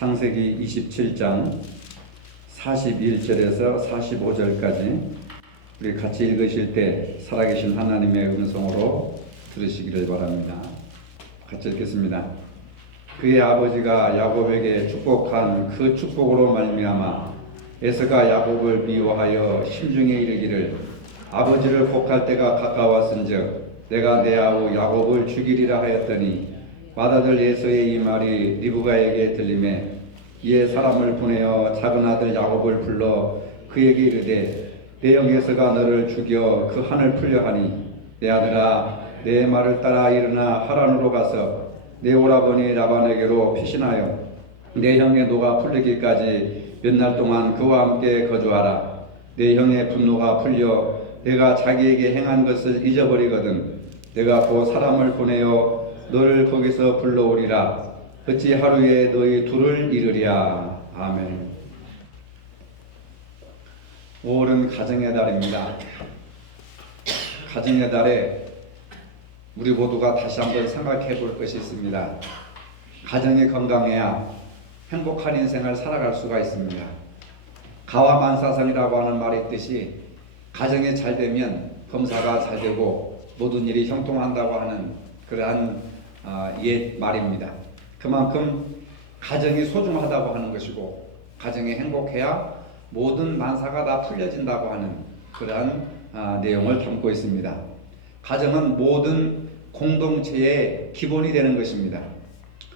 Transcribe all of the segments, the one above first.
창세기 27장 41절에서 45절까지 우리 같이 읽으실 때 살아계신 하나님의 음성으로 들으시기를 바랍니다. 같이 읽겠습니다. 그의 아버지가 야곱에게 축복한 그 축복으로 말미암아 에서가 야곱을 미워하여 심중에 이르기를 아버지를 복할 때가 가까웠은즉 내가 내 아우 야곱을 죽이리라 하였더니 맏아들 에서의 이 말이 리브가에게 들리매 이에 사람을 보내어 작은 아들 야곱을 불러 그에게 이르되 내 형 에서가 너를 죽여 그 한을 풀려 하니 내 아들아 내 말을 따라 일어나 하란으로 가서 내 오라버니 라반에게로 피신하여 내 형의 노가 풀리기까지 몇 날 동안 그와 함께 거주하라. 내 형의 분노가 풀려 내가 자기에게 행한 것을 잊어버리거든 내가 곧 사람을 보내어 너를 거기서 불러오리라. 어찌 하루에 너희 둘을 이르랴. 아멘. 5월은 가정의 달입니다. 가정의 달에 우리 모두가 다시 한번 생각해 볼 것이 있습니다. 가정이 건강해야 행복한 인생을 살아갈 수가 있습니다. 가와만사성이라고 하는 말이 있듯이 가정이 잘 되면 범사가 잘 되고 모든 일이 형통한다고 하는 그러한 옛 말입니다. 그만큼 가정이 소중하다고 하는 것이고 가정이 행복해야 모든 만사가 다 풀려진다고 하는 그러한 내용을 담고 있습니다. 가정은 모든 공동체의 기본이 되는 것입니다.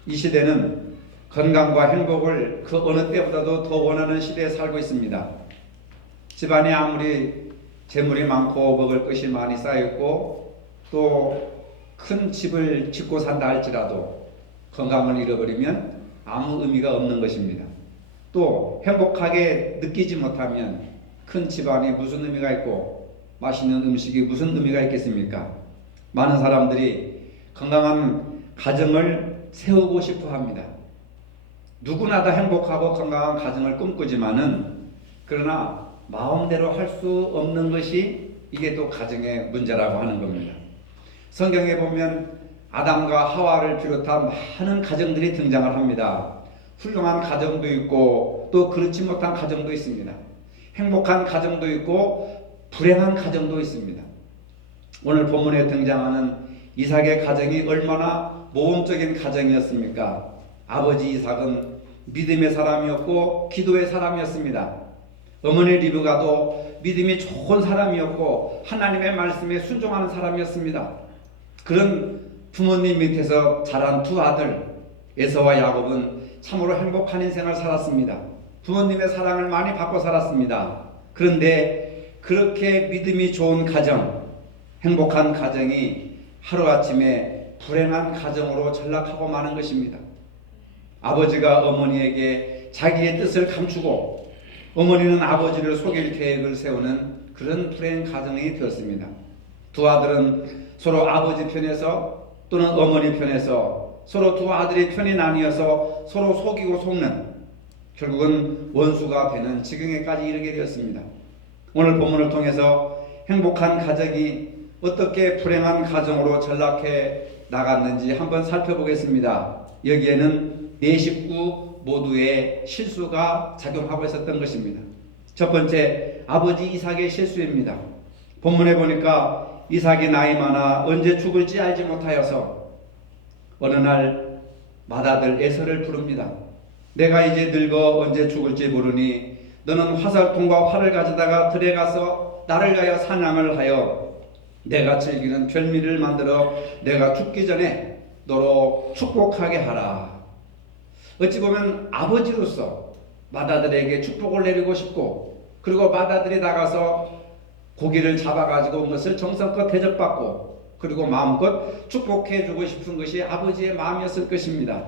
이 시대는 건강과 행복을 그 어느 때보다도 더 원하는 시대에 살고 있습니다. 집안에 아무리 재물이 많고 먹을 것이 많이 쌓여있고 또 큰 집을 짓고 산다 할지라도 건강을 잃어버리면 아무 의미가 없는 것입니다. 또 행복하게 느끼지 못하면 큰 집안이 무슨 의미가 있고 맛있는 음식이 무슨 의미가 있겠습니까? 많은 사람들이 건강한 가정을 세우고 싶어 합니다. 누구나 다 행복하고 건강한 가정을 꿈꾸지만은 그러나 마음대로 할 수 없는 것이 이게 또 가정의 문제라고 하는 겁니다. 성경에 보면 아담과 하와를 비롯한 많은 가정들이 등장을 합니다. 훌륭한 가정도 있고 또 그렇지 못한 가정도 있습니다. 행복한 가정도 있고 불행한 가정도 있습니다. 오늘 본문에 등장하는 이삭의 가정이 얼마나 모범적인 가정이었습니까? 아버지 이삭은 믿음의 사람이었고 기도의 사람이었습니다. 어머니 리브가도 믿음이 좋은 사람이었고 하나님의 말씀에 순종하는 사람이었습니다. 그런 부모님 밑에서 자란 두 아들 에서와 야곱은 참으로 행복한 인생을 살았습니다. 부모님의 사랑을 많이 받고 살았습니다. 그런데 그렇게 믿음이 좋은 가정, 행복한 가정이 하루아침에 불행한 가정으로 전락하고 마는 것입니다. 아버지가 어머니에게 자기의 뜻을 감추고 어머니는 아버지를 속일 계획을 세우는 그런 불행 가정이 되었습니다. 두 아들은 서로 아버지 편에서 또는 어머니 편에서 서로 두 아들의 편이 나뉘어서 서로 속이고 속는 결국은 원수가 되는 지경에까지 이르게 되었습니다. 오늘 본문을 통해서 행복한 가정이 어떻게 불행한 가정으로 전락해 나갔는지 한번 살펴보겠습니다. 여기에는 네 식구 모두의 실수가 작용하고 있었던 것입니다. 첫 번째, 아버지 이삭의 실수입니다. 본문에 보니까 이삭이 나이 많아 언제 죽을지 알지 못하여서 어느 날 맏아들 에서를 부릅니다. 내가 이제 늙어 언제 죽을지 모르니 너는 화살통과 활을 가져다가 들에 가서 나를 가여 사냥을 하여 내가 즐기는 별미를 만들어 내가 죽기 전에 너로 축복하게 하라. 어찌 보면 아버지로서 맏아들에게 축복을 내리고 싶고 그리고 맏아들이 나가서 고기를 잡아가지고 온 것을 정성껏 대접받고 그리고 마음껏 축복해주고 싶은 것이 아버지의 마음이었을 것입니다.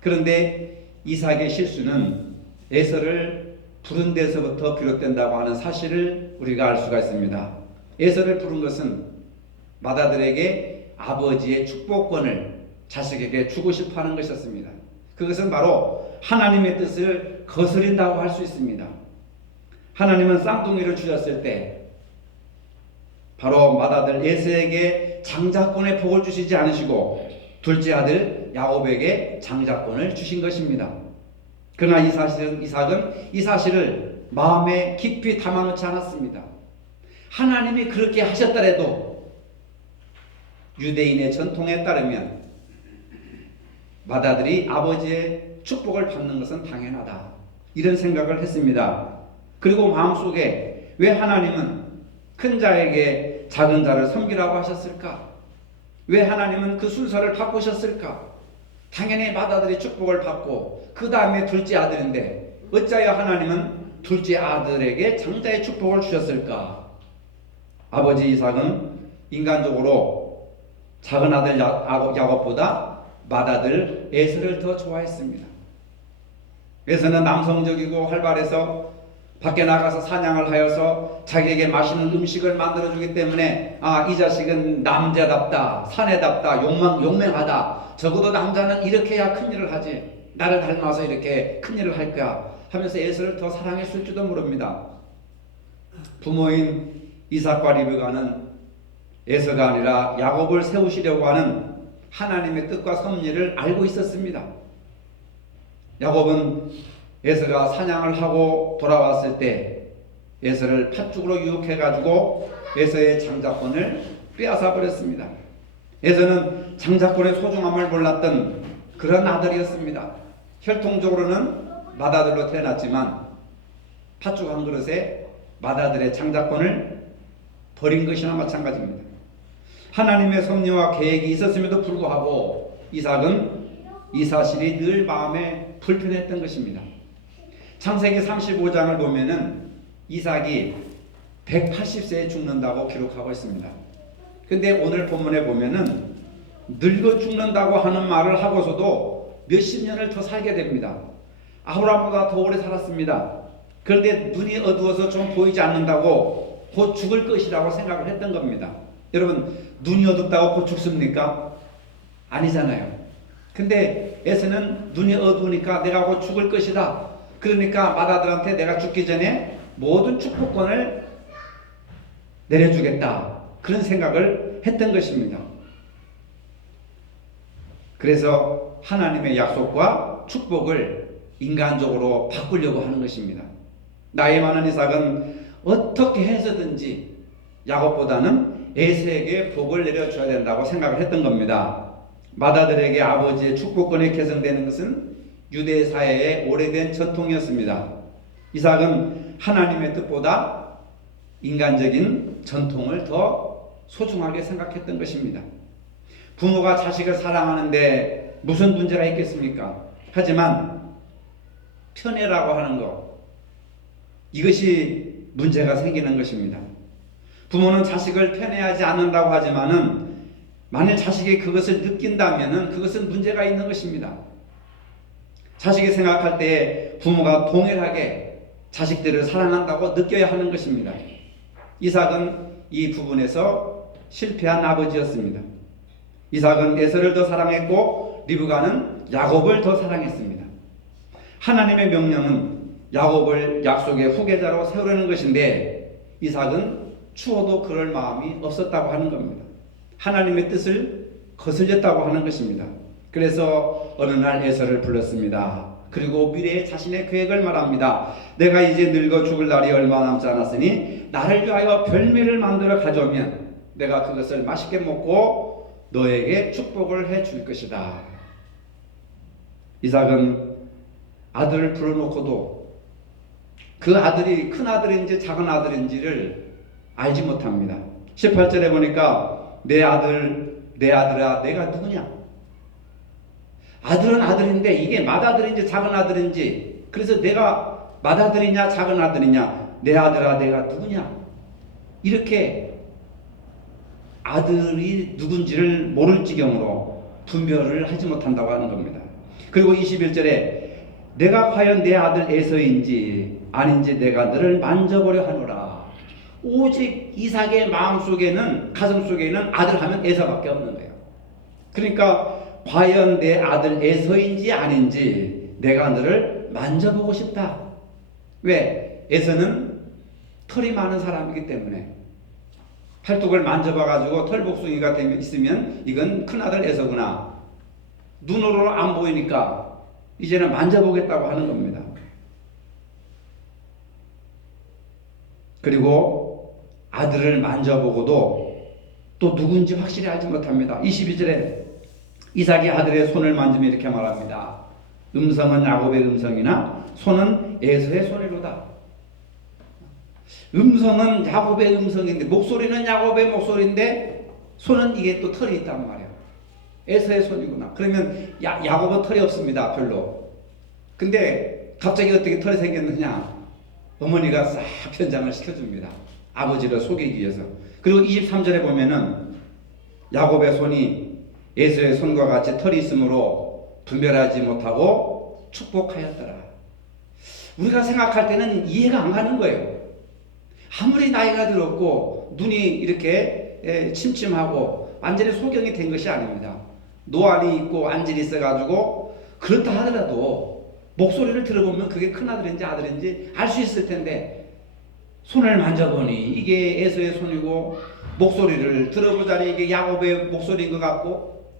그런데 이삭의 실수는 에서를 부른 데서부터 비롯된다고 하는 사실을 우리가 알 수가 있습니다. 에서를 부른 것은 맏아들에게 아버지의 축복권을 자식에게 주고 싶어 하는 것이었습니다. 그것은 바로 하나님의 뜻을 거스린다고 할 수 있습니다. 하나님은 쌍둥이를 주셨을 때 바로 맏아들 에서에게 장자권의 복을 주시지 않으시고 둘째 아들 야곱에게 장자권을 주신 것입니다. 그러나 이삭은 이 사실을 마음에 깊이 담아놓지 않았습니다. 하나님이 그렇게 하셨더라도 유대인의 전통에 따르면 맏아들이 아버지의 축복을 받는 것은 당연하다, 이런 생각을 했습니다. 그리고 마음속에 왜 하나님은 큰 자에게 작은 자를 섬기라고 하셨을까? 왜 하나님은 그 순서를 바꾸셨을까? 당연히 맏아들이 축복을 받고 그 다음에 둘째 아들인데 어찌하여 하나님은 둘째 아들에게 장자의 축복을 주셨을까? 아버지 이삭은 인간적으로 작은 아들 야곱보다 맏아들 에서를 더 좋아했습니다. 에서는 남성적이고 활발해서 밖에 나가서 사냥을 하여서 자기에게 맛있는 음식을 만들어주기 때문에 이 자식은 남자답다, 사내답다, 용맹하다, 적어도 남자는 이렇게 해야 큰일을 하지, 나를 닮아서 이렇게 큰일을 할 거야 하면서 에서를 더 사랑했을지도 모릅니다. 부모인 이삭과 리브가는 에서가 아니라 야곱을 세우시려고 하는 하나님의 뜻과 섭리를 알고 있었습니다. 야곱은 에서가 사냥을 하고 돌아왔을 때 에서를 팥죽으로 유혹해가지고 에서의 장자권을 빼앗아 버렸습니다. 에서는 장자권의 소중함을 몰랐던 그런 아들이었습니다. 혈통적으로는 맏아들로 태어났지만 팥죽 한 그릇에 맏아들의 장자권을 버린 것이나 마찬가지입니다. 하나님의 섭리와 계획이 있었음에도 불구하고 이삭은 이 사실이 늘 마음에 불편했던 것입니다. 창세기 35장을 보면은 이삭이 180세에 죽는다고 기록하고 있습니다. 근데 오늘 본문에 보면은 늙어 죽는다고 하는 말을 하고서도 몇십 년을 더 살게 됩니다. 아브라함보다 더 오래 살았습니다. 그런데 눈이 어두워서 좀 보이지 않는다고 곧 죽을 것이라고 생각을 했던 겁니다. 여러분, 눈이 어둡다고 곧 죽습니까? 아니잖아요. 근데 에서는 눈이 어두우니까 내가 곧 죽을 것이다, 그러니까 맏아들한테 내가 죽기 전에 모든 축복권을 내려주겠다, 그런 생각을 했던 것입니다. 그래서 하나님의 약속과 축복을 인간적으로 바꾸려고 하는 것입니다. 나이 많은 이삭은 어떻게 해서든지 야곱보다는 에서에게 복을 내려줘야 된다고 생각을 했던 겁니다. 맏아들에게 아버지의 축복권이 계승되는 것은 유대 사회의 오래된 전통이었습니다. 이삭은 하나님의 뜻보다 인간적인 전통을 더 소중하게 생각했던 것입니다. 부모가 자식을 사랑하는데 무슨 문제가 있겠습니까? 하지만 편애라고 하는 것, 이것이 문제가 생기는 것입니다. 부모는 자식을 편애하지 않는다고 하지만은 만약 자식이 그것을 느낀다면은 그것은 문제가 있는 것입니다. 자식이 생각할 때 부모가 동일하게 자식들을 사랑한다고 느껴야 하는 것입니다. 이삭은 이 부분에서 실패한 아버지였습니다. 이삭은 에서를 더 사랑했고 리브가는 야곱을 더 사랑했습니다. 하나님의 명령은 야곱을 약속의 후계자로 세우려는 것인데 이삭은 추워도 그럴 마음이 없었다고 하는 겁니다. 하나님의 뜻을 거슬렸다고 하는 것입니다. 그래서 어느 날 에서를 불렀습니다. 그리고 미래의 자신의 계획을 말합니다. 내가 이제 늙어 죽을 날이 얼마 남지 않았으니 나를 위하여 별미를 만들어 가져오면 내가 그것을 맛있게 먹고 너에게 축복을 해줄 것이다. 이삭은 아들을 불러놓고도 그 아들이 큰 아들인지 작은 아들인지를 알지 못합니다. 18절에 보니까 내 아들아 내가 누구냐? 아들은 아들인데 이게 맏아들인지 작은 아들인지, 그래서 내가 맏아들이냐 작은 아들이냐, 내 아들아 내가 누구냐, 이렇게 아들이 누군지를 모를 지경으로 분별을 하지 못한다고 하는 겁니다. 그리고 21절에 내가 과연 내 아들 에서인지 아닌지 내가 너를 만져보려 하노라. 오직 이삭의 마음속에는, 가슴속에는 아들 하면 에서밖에 없는 거예요. 그러니까 과연 내 아들 에서인지 아닌지 내가 너를 만져보고 싶다. 왜? 에서는 털이 많은 사람이기 때문에 팔뚝을 만져봐가지고 털복숭이가 있으면 이건 큰아들 에서구나. 눈으로 안 보이니까 이제는 만져보겠다고 하는 겁니다. 그리고 아들을 만져보고도 또 누군지 확실히 알지 못합니다. 22절에 이삭이 아들의 손을 만지며 이렇게 말합니다. 음성은 야곱의 음성이나 손은 에서의 손이로다. 음성은 야곱의 음성인데, 목소리는 야곱의 목소리인데 손은 이게 또 털이 있단 말이야. 에서의 손이구나. 그러면 야곱은 털이 없습니다. 별로. 근데 갑자기 어떻게 털이 생겼느냐? 어머니가 싹 변장을 시켜줍니다. 아버지를 속이기 위해서. 그리고 23절에 보면은 야곱의 손이 에서의 손과 같이 털이 있으므로 분별하지 못하고 축복하였더라. 우리가 생각할 때는 이해가 안 가는 거예요. 아무리 나이가 들었고 눈이 이렇게 침침하고 완전히 소경이 된 것이 아닙니다. 노안이 있고 안질이 있어가지고 그렇다 하더라도 목소리를 들어보면 그게 큰아들인지 아들인지 알 수 있을 텐데, 손을 만져보니 이게 에서의 손이고 목소리를 들어보자니 이게 야곱의 목소리인 것 같고,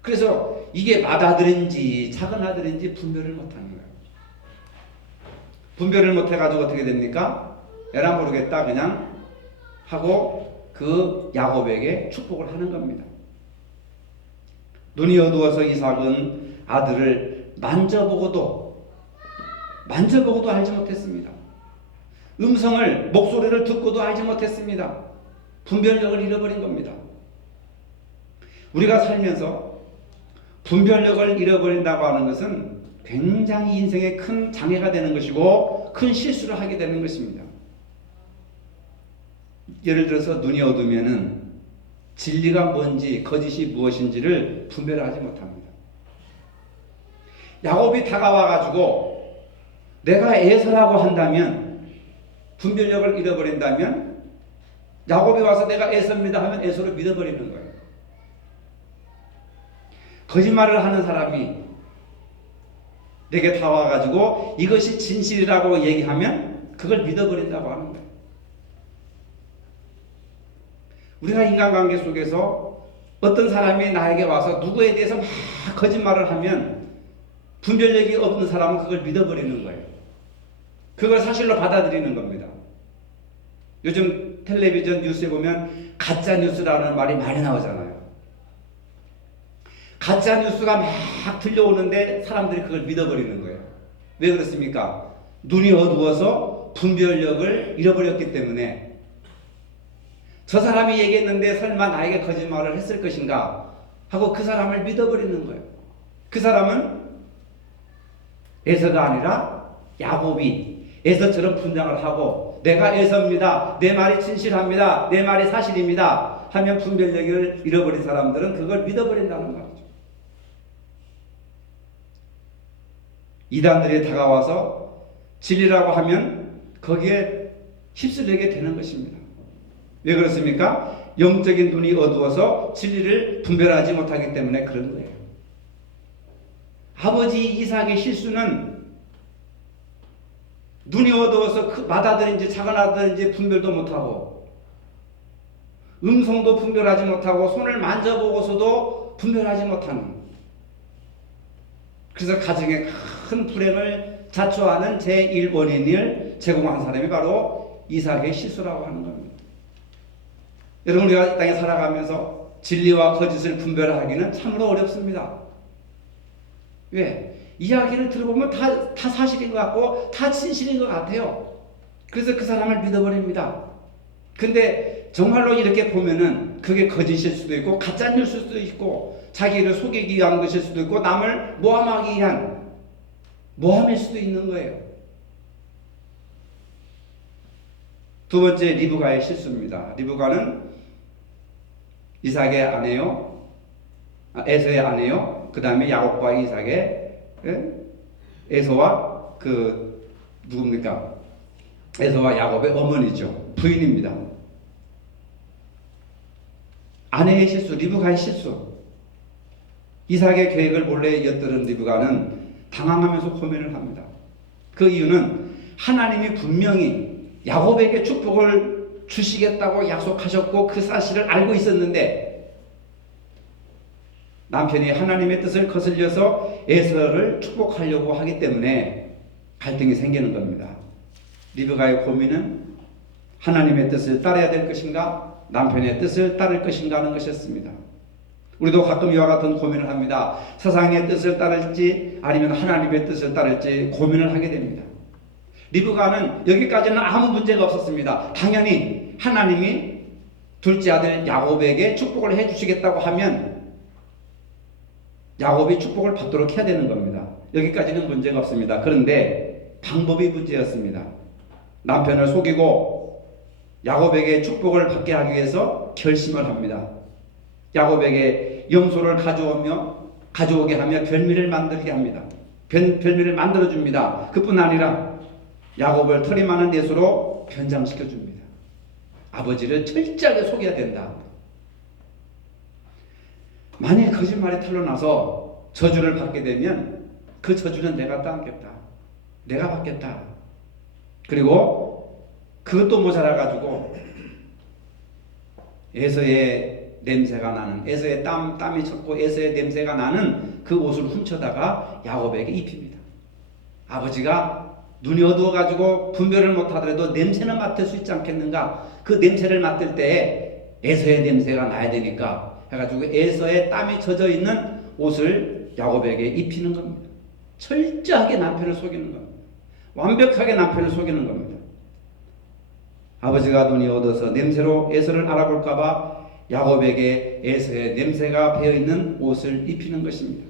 그래서 이게 맏아들인지 작은아들인지 분별을 못하는 거예요. 분별을 못해가지고 어떻게 됩니까? 에라 모르겠다 그냥 하고 그 야곱에게 축복을 하는 겁니다. 눈이 어두워서 이삭은 아들을 만져보고도 알지 못했습니다. 음성을, 목소리를 듣고도 알지 못했습니다. 분별력을 잃어버린 겁니다. 우리가 살면서 분별력을 잃어버린다고 하는 것은 굉장히 인생에 큰 장애가 되는 것이고 큰 실수를 하게 되는 것입니다. 예를 들어서 눈이 어두면은 진리가 뭔지 거짓이 무엇인지를 분별하지 못합니다. 야곱이 다가와가지고 내가 에서라고 한다면, 분별력을 잃어버린다면, 야곱이 와서 내가 에서입니다 하면 에서로 믿어버리는 거예요. 거짓말을 하는 사람이 내게 다와가지고 이것이 진실이라고 얘기하면 그걸 믿어버린다고 하는 거예요. 우리가 인간관계 속에서 어떤 사람이 나에게 와서 누구에 대해서 막 거짓말을 하면 분별력이 없는 사람은 그걸 믿어버리는 거예요. 그걸 사실로 받아들이는 겁니다. 요즘 텔레비전 뉴스에 보면 가짜 뉴스라는 말이 많이 나오잖아요. 가짜 뉴스가 막 들려오는데 사람들이 그걸 믿어버리는 거예요. 왜 그렇습니까? 눈이 어두워서 분별력을 잃어버렸기 때문에, 저 사람이 얘기했는데 설마 나에게 거짓말을 했을 것인가 하고 그 사람을 믿어버리는 거예요. 그 사람은 에서가 아니라 야곱이 에서처럼 분장을 하고 내가 에서입니다, 내 말이 진실합니다, 내 말이 사실입니다 하면 분별력을 잃어버린 사람들은 그걸 믿어버린다는 거죠. 이단들이 다가와서 진리라고 하면 거기에 휩쓸리게 되는 것입니다. 왜 그렇습니까? 영적인 눈이 어두워서 진리를 분별하지 못하기 때문에 그런 거예요. 아버지 이삭의 실수는 눈이 어두워서 맏아들인지 작은아들인지 분별도 못하고, 음성도 분별하지 못하고, 손을 만져보고서도 분별하지 못하는, 그래서 가정에 큰 불행을 자초하는 제1원인을 제공한 사람이 바로 이삭의 실수라고 하는 겁니다. 여러분, 우리가 이 땅에 살아가면서 진리와 거짓을 분별하기는 참으로 어렵습니다. 왜? 이야기를 들어보면 다 사실인 것 같고 다 진실인 것 같아요. 그래서 그 사람을 믿어버립니다. 근데 정말로 이렇게 보면은 그게 거짓일 수도 있고 가짜 뉴스일 수도 있고 자기를 속이기 위한 것일 수도 있고 남을 모함하기 위한 모함일 수도 있는 거예요. 두 번째, 리브가의 실수입니다. 리브가는 이삭의 아내요, 에서의 아내요, 그 다음에 야곱과 이삭의, 에서와 누굽니까? 에서와 야곱의 어머니죠. 부인입니다. 아내의 실수, 리브가의 실수. 이삭의 계획을 몰래 엿들은 리브가는 당황하면서 고민을 합니다. 그 이유는 하나님이 분명히 야곱에게 축복을 주시겠다고 약속하셨고 그 사실을 알고 있었는데 남편이 하나님의 뜻을 거슬려서 에서를 축복하려고 하기 때문에 갈등이 생기는 겁니다. 리브가의 고민은 하나님의 뜻을 따라야 될 것인가, 남편의 뜻을 따를 것인가 하는 것이었습니다. 우리도 가끔 이와 같은 고민을 합니다. 세상의 뜻을 따를지 아니면 하나님의 뜻을 따를지 고민을 하게 됩니다. 리브가는 여기까지는 아무 문제가 없었습니다. 당연히 하나님이 둘째 아들 야곱에게 축복을 해주시겠다고 하면 야곱이 축복을 받도록 해야 되는 겁니다. 여기까지는 문제가 없습니다. 그런데 방법이 문제였습니다. 남편을 속이고 야곱에게 축복을 받게 하기 위해서 결심을 합니다. 야곱에게 염소를 가져오게 하며 별미를 만들게 합니다. 별미를 만들어줍니다. 그뿐 아니라 야곱을 털이 많은 에서로 변장시켜줍니다. 아버지를 철저하게 속여야 된다. 만약 거짓말이 탄로나서 저주를 받게 되면 그 저주는 내가 따겠다. 내가 받겠다. 그리고 그것도 모자라가지고 에서의 냄새가 나는, 에서의 땀이 쳤고 에서의 냄새가 나는 그 옷을 훔쳐다가 야곱에게 입힙니다. 아버지가 눈이 어두워가지고 분별을 못하더라도 냄새는 맡을 수 있지 않겠는가? 그 냄새를 맡을 때에 에서의 냄새가 나야 되니까 해가지고 에서의 땀이 젖어 있는 옷을 야곱에게 입히는 겁니다. 철저하게 남편을 속이는 겁니다. 완벽하게 남편을 속이는 겁니다. 아버지가 눈이 어두워서 냄새로 에서를 알아볼까봐 야곱에게 에서의 냄새가 배어있는 옷을 입히는 것입니다.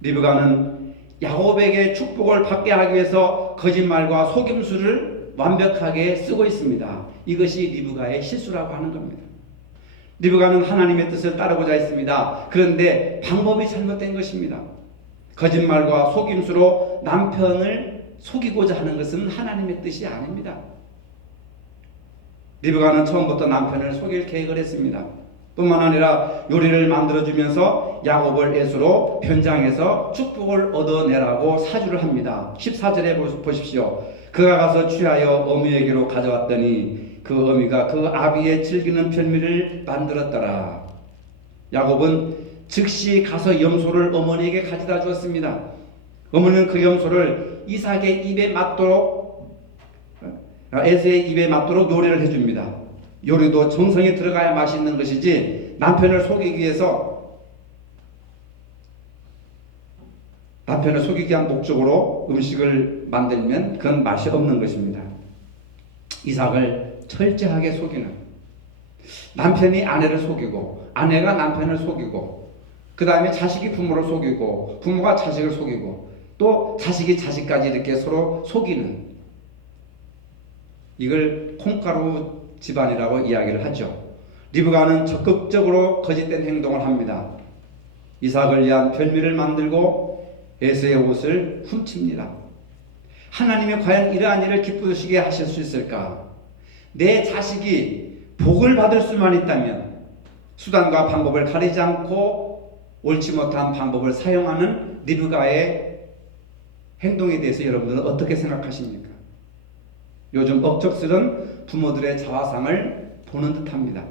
리브가는 야곱에게 축복을 받게 하기 위해서 거짓말과 속임수를 완벽하게 쓰고 있습니다. 이것이 리브가의 실수라고 하는 겁니다. 리브가는 하나님의 뜻을 따르고자 했습니다. 그런데 방법이 잘못된 것입니다. 거짓말과 속임수로 남편을 속이고자 하는 것은 하나님의 뜻이 아닙니다. 리브가는 처음부터 남편을 속일 계획을 했습니다. 뿐만 아니라 요리를 만들어주면서 야곱을 에서로 변장해서 축복을 얻어내라고 사주를 합니다. 14절에 보십시오. 그가 가서 취하여 어미에게로 가져왔더니 그 어미가 그 아비의 즐기는 별미를 만들었더라. 야곱은 즉시 가서 염소를 어머니에게 가져다 주었습니다. 어머니는 그 염소를 이삭의 입에 맞도록 에서의 입에 맞도록 요리를 해줍니다. 요리도 정성이 들어가야 맛있는 것이지 남편을 속이기 위해서 남편을 속이기 위한 목적으로 음식을 만들면 그건 맛이 없는 것입니다. 이삭을 철저하게 속이는, 남편이 아내를 속이고 아내가 남편을 속이고 그 다음에 자식이 부모를 속이고 부모가 자식을 속이고 또 자식이 자식까지 이렇게 서로 속이는, 이걸 콩가루 집안이라고 이야기를 하죠. 리브가는 적극적으로 거짓된 행동을 합니다. 이삭을 위한 별미를 만들고 에서의 옷을 훔칩니다. 하나님이 과연 이러한 일을 기쁘시게 하실 수 있을까? 내 자식이 복을 받을 수만 있다면 수단과 방법을 가리지 않고 옳지 못한 방법을 사용하는 리브가의 행동에 대해서 여러분들은 어떻게 생각하십니까? 요즘 억척스런 부모들의 자화상을 보는 듯합니다.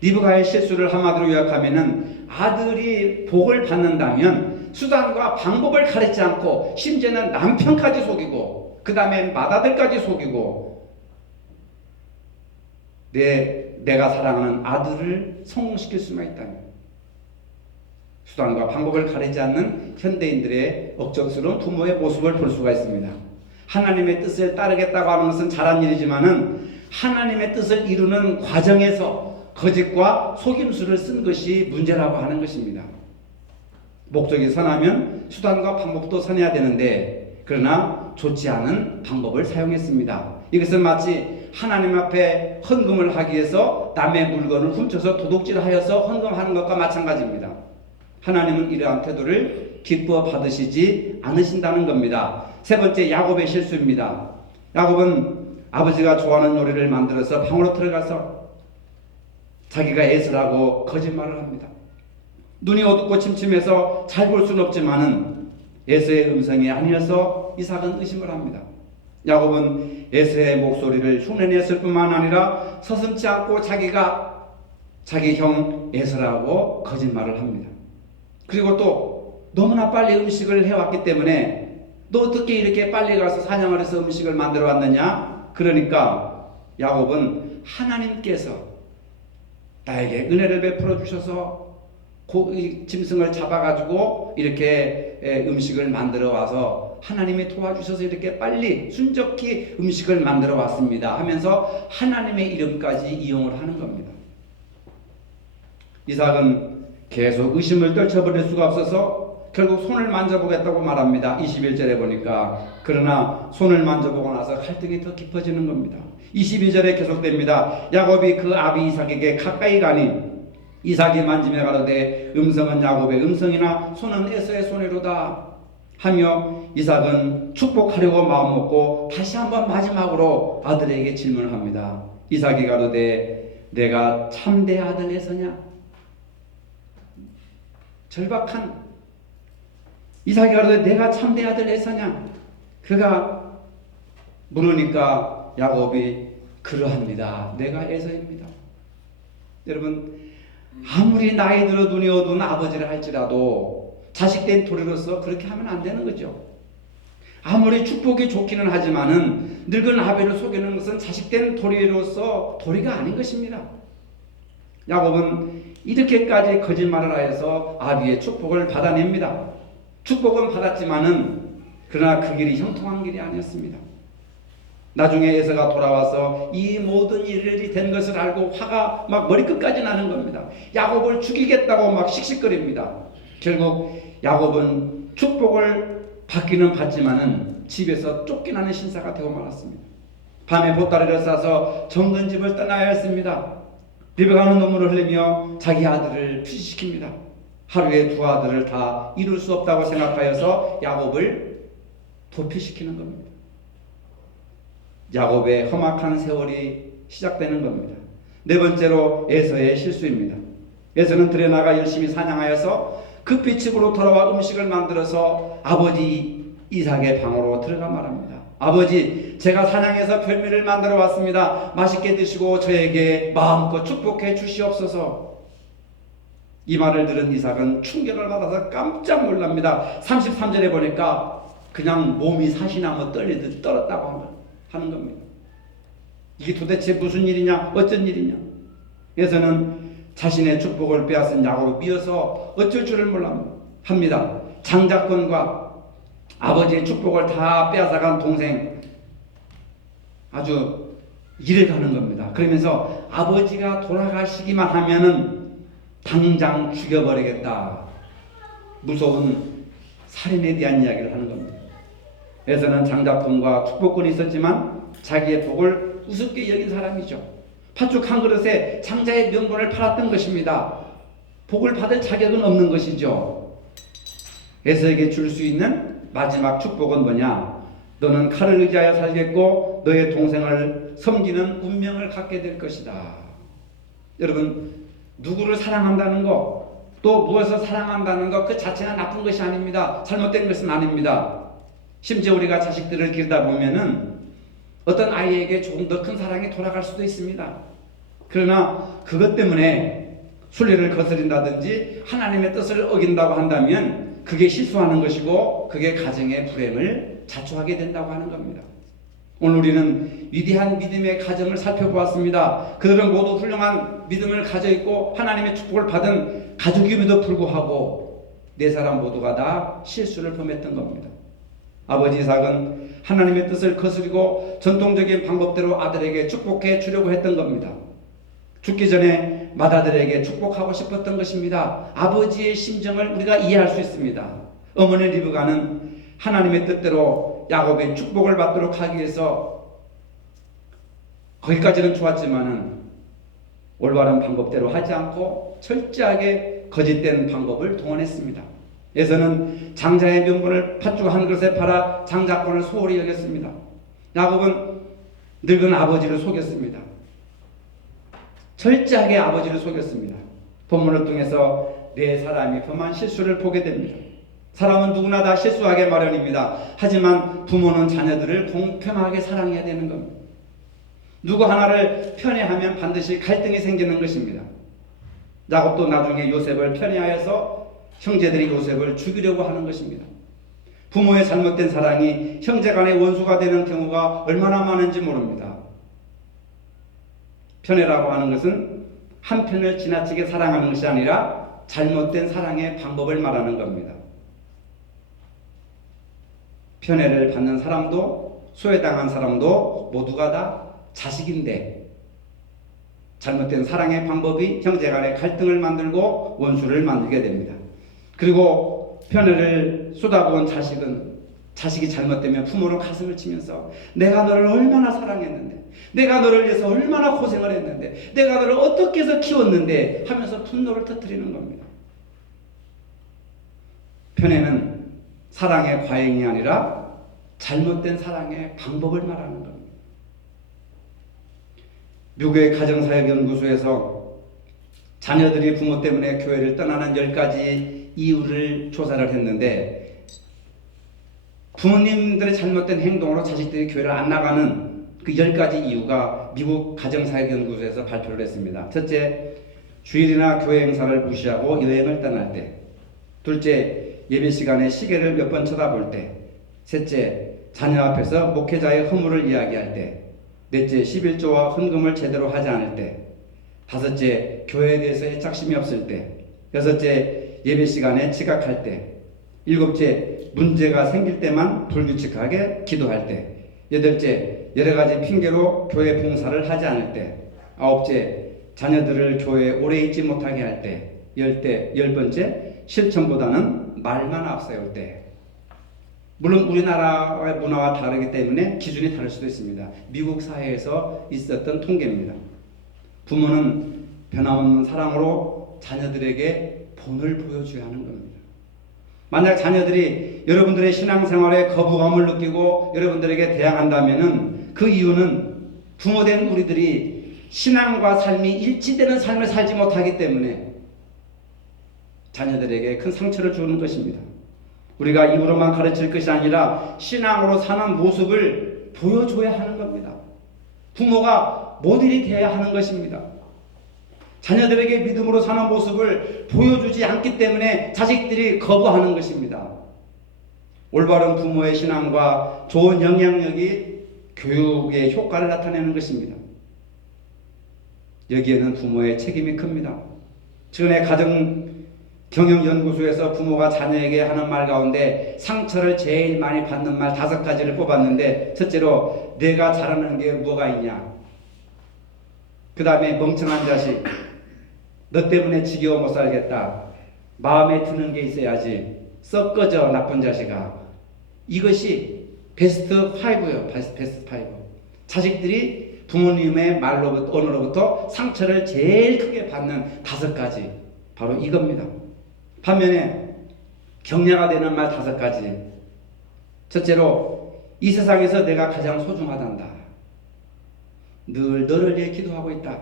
리브가의 실수를 한마디로 요약하면은 아들이 복을 받는다면 수단과 방법을 가리지 않고 심지어는 남편까지 속이고 그 다음에 맏아들까지 속이고 내가 사랑하는 아들을 성공시킬 수만 있다면, 수단과 방법을 가리지 않는 현대인들의 억척스러운 부모의 모습을 볼 수가 있습니다. 하나님의 뜻을 따르겠다고 하는 것은 잘한 일이지만은 하나님의 뜻을 이루는 과정에서 거짓과 속임수를 쓴 것이 문제라고 하는 것입니다. 목적이 선하면 수단과 방법도 선해야 되는데 그러나 좋지 않은 방법을 사용했습니다. 이것은 마치 하나님 앞에 헌금을 하기 위해서 남의 물건을 훔쳐서 도둑질하여서 헌금하는 것과 마찬가지입니다. 하나님은 이러한 태도를 기뻐 받으시지 않으신다는 겁니다. 세 번째, 야곱의 실수입니다. 야곱은 아버지가 좋아하는 요리를 만들어서 방으로 들어가서 자기가 에서라고 거짓말을 합니다. 눈이 어둡고 침침해서 잘 볼 수는 없지만은 에서의 음성이 아니어서 이삭은 의심을 합니다. 야곱은 에서의 목소리를 흉내냈을 뿐만 아니라 서슴지 않고 자기가 자기 형 에서라고 거짓말을 합니다. 그리고 또 너무나 빨리 음식을 해왔기 때문에 너 어떻게 이렇게 빨리 가서 사냥을 해서 음식을 만들어 왔느냐? 그러니까 야곱은 하나님께서 나에게 은혜를 베풀어 주셔서 짐승을 잡아가지고 이렇게 음식을 만들어 와서 하나님이 도와주셔서 이렇게 빨리 순적히 음식을 만들어 왔습니다 하면서 하나님의 이름까지 이용을 하는 겁니다. 이삭은 계속 의심을 떨쳐버릴 수가 없어서 결국 손을 만져보겠다고 말합니다. 21절에 보니까 그러나 손을 만져보고 나서 갈등이 더 깊어지는 겁니다. 22절에 계속됩니다. 야곱이 그 아비 이삭에게 가까이 가니 이삭이 만지며 가로되 음성은 야곱의 음성이나 손은 에서의 손이로다 하며 이삭은 축복하려고 마음먹고 다시 한번 마지막으로 아들에게 질문을 합니다. 이삭이 가로되 내가 참대 아들 에서냐? 절박한 이삭이 가로되 내가 참대 아들 에서냐? 그가 물으니까 야곱이 그러합니다. 내가 에서입니다. 여러분, 아무리 나이 들어 눈이 어두운 아버지를 할지라도 자식된 도리로서 그렇게 하면 안 되는 거죠. 아무리 축복이 좋기는 하지만은 늙은 아비를 속이는 것은 자식된 도리로서 도리가 아닌 것입니다. 야곱은 이렇게까지 거짓말을 하여서 아비의 축복을 받아냅니다. 축복은 받았지만은 그러나 그 길이 형통한 길이 아니었습니다. 나중에 에서가 돌아와서 이 모든 일이 된 것을 알고 화가 막 머리끝까지 나는 겁니다. 야곱을 죽이겠다고 막 씩씩거립니다. 결국 야곱은 축복을 받기는 받지만은 집에서 쫓겨나는 신사가 되고 말았습니다. 밤에 보따리를 싸서 정든 집을 떠나야 했습니다. 리베가는 눈물을 흘리며 자기 아들을 피시킵니다. 하루에 두 아들을 다 이룰 수 없다고 생각하여서 야곱을 도피시키는 겁니다. 야곱의 험악한 세월이 시작되는 겁니다. 네 번째로 에서의 실수입니다. 에서는 들에 나가 열심히 사냥하여서 급히 집으로 돌아와 음식을 만들어서 아버지 이삭의 방으로 들어가 말합니다. 아버지, 제가 사냥해서 별미를 만들어 왔습니다. 맛있게 드시고 저에게 마음껏 축복해 주시옵소서. 이 말을 들은 이삭은 충격을 받아서 깜짝 놀랍니다. 33절에 보니까 그냥 몸이 사시나무 떨리듯 떨었다고 하는 겁니다. 이게 도대체 무슨 일이냐, 어쩐 일이냐. 에서는 자신의 축복을 빼앗은 야곱을 미워서 어쩔 줄을 몰라 합니다. 장자권과 아버지의 축복을 다 빼앗아간 동생 아주 일을 가는 겁니다. 그러면서 아버지가 돌아가시기만 하면은 당장 죽여버리겠다. 무서운 살인에 대한 이야기를 하는 겁니다. 에서는 장자권과 축복권이 있었지만 자기의 복을 우습게 여긴 사람이죠. 팥죽 한 그릇에 장자의 명분을 팔았던 것입니다. 복을 받을 자격은 없는 것이죠. 에서에게 줄 수 있는 마지막 축복은 뭐냐? 너는 칼을 의지하여 살겠고 너의 동생을 섬기는 운명을 갖게 될 것이다. 여러분, 누구를 사랑한다는 것, 또 무엇을 사랑한다는 것 그 자체가 나쁜 것이 아닙니다. 잘못된 것은 아닙니다. 심지어 우리가 자식들을 기르다 보면은 어떤 아이에게 조금 더 큰 사랑이 돌아갈 수도 있습니다. 그러나 그것 때문에 순리를 거스린다든지 하나님의 뜻을 어긴다고 한다면 그게 실수하는 것이고 그게 가정의 불행을 자초하게 된다고 하는 겁니다. 오늘 우리는 위대한 믿음의 가정을 살펴보았습니다. 그들은 모두 훌륭한 믿음을 가져있고 하나님의 축복을 받은 가족임에도 불구하고 네 사람 모두가 다 실수를 범했던 겁니다. 아버지 이삭은 하나님의 뜻을 거스리고 전통적인 방법대로 아들에게 축복해 주려고 했던 겁니다. 죽기 전에 맏아들에게 축복하고 싶었던 것입니다. 아버지의 심정을 우리가 이해할 수 있습니다. 어머니 리브가는 하나님의 뜻대로 야곱의 축복을 받도록 하기 위해서 거기까지는 좋았지만은 올바른 방법대로 하지 않고 철저하게 거짓된 방법을 동원했습니다. 에서는 장자의 명분을 팥죽 한 그릇에 팔아 장자권을 소홀히 여겼습니다. 야곱은 늙은 아버지를 속였습니다. 철저하게 아버지를 속였습니다. 본문을 통해서 네 사람이 범한 실수를 보게 됩니다. 사람은 누구나 다 실수하게 마련입니다. 하지만 부모는 자녀들을 공평하게 사랑해야 되는 겁니다. 누구 하나를 편애하면 반드시 갈등이 생기는 것입니다. 야곱도 나중에 요셉을 편애하여서 형제들이 요셉을 죽이려고 하는 것입니다. 부모의 잘못된 사랑이 형제 간의 원수가 되는 경우가 얼마나 많은지 모릅니다. 편애라고 하는 것은 한편을 지나치게 사랑하는 것이 아니라 잘못된 사랑의 방법을 말하는 겁니다. 편애를 받는 사람도 소외당한 사람도 모두가 다 자식인데 잘못된 사랑의 방법이 형제 간의 갈등을 만들고 원수를 만들게 됩니다. 그리고 편애를 쏟아부은 자식이 잘못되면 부모는 가슴을 치면서 내가 너를 얼마나 사랑했는데, 내가 너를 위해서 얼마나 고생을 했는데, 내가 너를 어떻게 해서 키웠는데 하면서 분노를 터뜨리는 겁니다. 편애는 사랑의 과잉이 아니라 잘못된 사랑의 방법을 말하는 겁니다. 미국의 가정사역연구소에서 자녀들이 부모 때문에 교회를 떠나는 10가지 이유를 조사를 했는데, 부모님들의 잘못된 행동으로 자식들이 교회를 안 나가는 그 10가지 이유가 미국 가정사역연구소에서 발표를 했습니다. 첫째, 주일이나 교회 행사를 무시하고 여행을 떠날 때. 둘째, 예배 시간에 시계를 몇 번 쳐다볼 때. 셋째, 자녀 앞에서 목회자의 허물을 이야기할 때. 넷째, 11조와 헌금을 제대로 하지 않을 때. 다섯째, 교회에 대해서 애착심이 없을 때. 여섯째, 예배 시간에 지각할 때. 일곱째, 문제가 생길 때만 불규칙하게 기도할 때. 여덟째, 여러 가지 핑계로 교회 봉사를 하지 않을 때. 아홉째, 자녀들을 교회에 오래 있지 못하게 할 때. 열 번째, 실천보다는 말만 앞세울 때. 물론 우리나라의 문화와 다르기 때문에 기준이 다를 수도 있습니다. 미국 사회에서 있었던 통계입니다. 부모는 변함없는 사랑으로 자녀들에게 본을 보여줘야 하는 겁니다. 만약 자녀들이 여러분들의 신앙생활에 거부감을 느끼고 여러분들에게 대항한다면 그 이유는 부모된 우리들이 신앙과 삶이 일치되는 삶을 살지 못하기 때문에 자녀들에게 큰 상처를 주는 것입니다. 우리가 입으로만 가르칠 것이 아니라 신앙으로 사는 모습을 보여줘야 하는 겁니다. 부모가 모델이 되어야 하는 것입니다. 자녀들에게 믿음으로 사는 모습을 보여주지 않기 때문에 자식들이 거부하는 것입니다. 올바른 부모의 신앙과 좋은 영향력이 교육의 효과를 나타내는 것입니다. 여기에는 부모의 책임이 큽니다. 최근에 가정경영연구소에서 부모가 자녀에게 하는 말 가운데 상처를 제일 많이 받는 말 5가지를 뽑았는데, 첫째로 내가 잘하는 게 뭐가 있냐, 그 다음에 멍청한 자식, 너 때문에 지겨워 못 살겠다, 마음에 드는 게 있어야지, 썩 꺼져 나쁜 자식아. 이것이 베스트 5예요. 베스트 5. 자식들이 부모님의 말로부터, 언어로부터 상처를 제일 크게 받는 5가지, 바로 이겁니다. 반면에 격려가 되는 말 5가지. 첫째로 이 세상에서 내가 가장 소중하단다. 늘 너를 위해 기도하고 있다.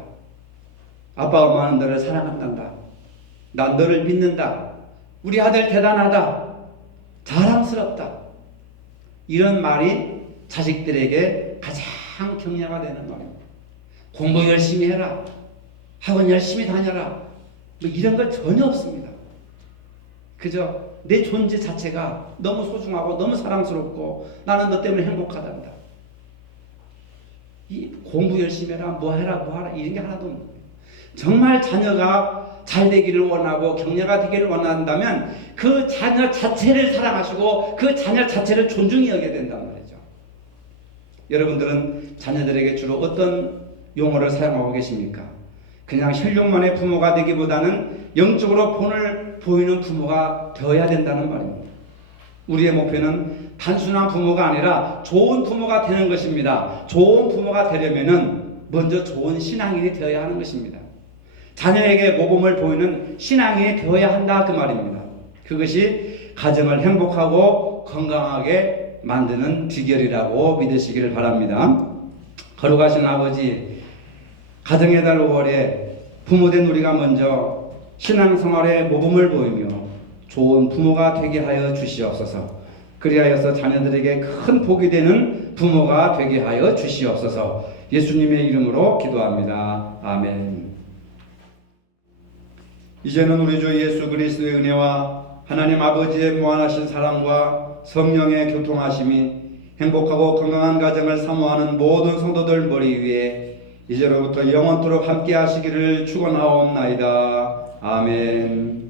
아빠 엄마는 너를 사랑한단다. 난 너를 믿는다. 우리 아들 대단하다. 자랑스럽다. 이런 말이 자식들에게 가장 격려가 되는 말입니다. 공부 열심히 해라. 학원 열심히 다녀라. 뭐 이런 거 전혀 없습니다. 그저 내 존재 자체가 너무 소중하고 너무 사랑스럽고 나는 너 때문에 행복하단다. 이 공부 열심히 해라, 뭐 해라, 뭐 하라, 이런 게 하나도 없는 거예요. 정말 자녀가 잘 되기를 원하고 격려가 되기를 원한다면 그 자녀 자체를 사랑하시고 그 자녀 자체를 존중히 여겨야 된단 말이죠. 여러분들은 자녀들에게 주로 어떤 용어를 사용하고 계십니까? 그냥 혈육만의 부모가 되기보다는 영적으로 본을 보이는 부모가 되어야 된다는 말입니다. 우리의 목표는 단순한 부모가 아니라 좋은 부모가 되는 것입니다. 좋은 부모가 되려면은 먼저 좋은 신앙인이 되어야 하는 것입니다. 자녀에게 모범을 보이는 신앙인이 되어야 한다, 그 말입니다. 그것이 가정을 행복하고 건강하게 만드는 비결이라고 믿으시기를 바랍니다. 거룩하신 아버지, 가정의 달 5월에 부모된 우리가 먼저 신앙생활에 모범을 보이며 좋은 부모가 되게 하여 주시옵소서. 그리하여서 자녀들에게 큰 복이 되는 부모가 되게 하여 주시옵소서. 예수님의 이름으로 기도합니다. 아멘. 이제는 우리 주 예수 그리스도의 은혜와 하나님 아버지의 무한하신 사랑과 성령의 교통하심이 행복하고 건강한 가정을 사모하는 모든 성도들 머리 위에 이제로부터 영원토록 함께 하시기를 축원하옵나이다. 아멘.